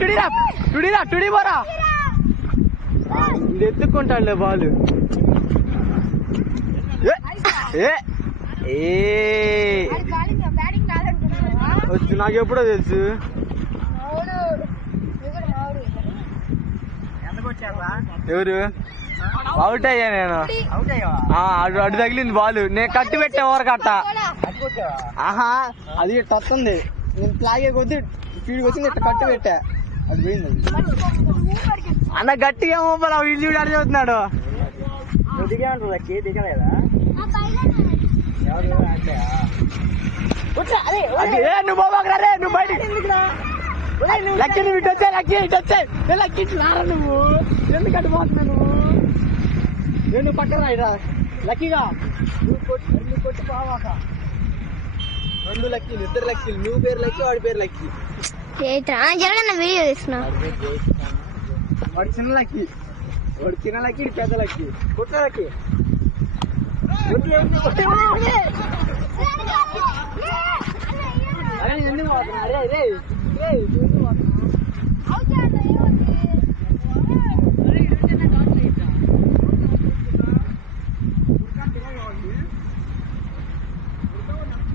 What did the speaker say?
టుడి పోరా ఇది ఎత్తుక్కుంటాడులే బాలు వచ్చు నాకు ఎప్పుడో తెలుసు ఎవరు అవుట్ అయ్యా నేను అటు తగిలింది బాలు నేను కట్టి పెట్టా ఓరకట్ట ఆహా అది ఇట్ట వస్తుంది నేను లాగే కొద్ది స్పీడ్కి వచ్చింది ఇట్ట కట్టు పెట్టా అది పోయింది అన్న గట్టిగా మోపాలి ఇల్లు అడిగి చదువుతున్నాడు దిగలేదా నువ్వు బాబాకు రే నువ్వు బయట లక్కీ నువ్వు ఇటు వచ్చాయి లక్కీ ఇటు వచ్చాయి లక్కీ ఇటు రారా నువ్వు ఎందుకు అడ్డుపోతున్నా నువ్వు పక్కన రాయిరా లక్కీగా నువ్వు కొట్టి బావాక 2 లక్కీలు 2 లక్కీలు నువ్వు పేరు లక్కీ వాడి పేరు లక్కీ వీడియో తీస్తున్నా వాడు చిన్న లక్కీ పెద్ద లక్కీ కొట్ట లక్కీ అరే ఎందుకు అరే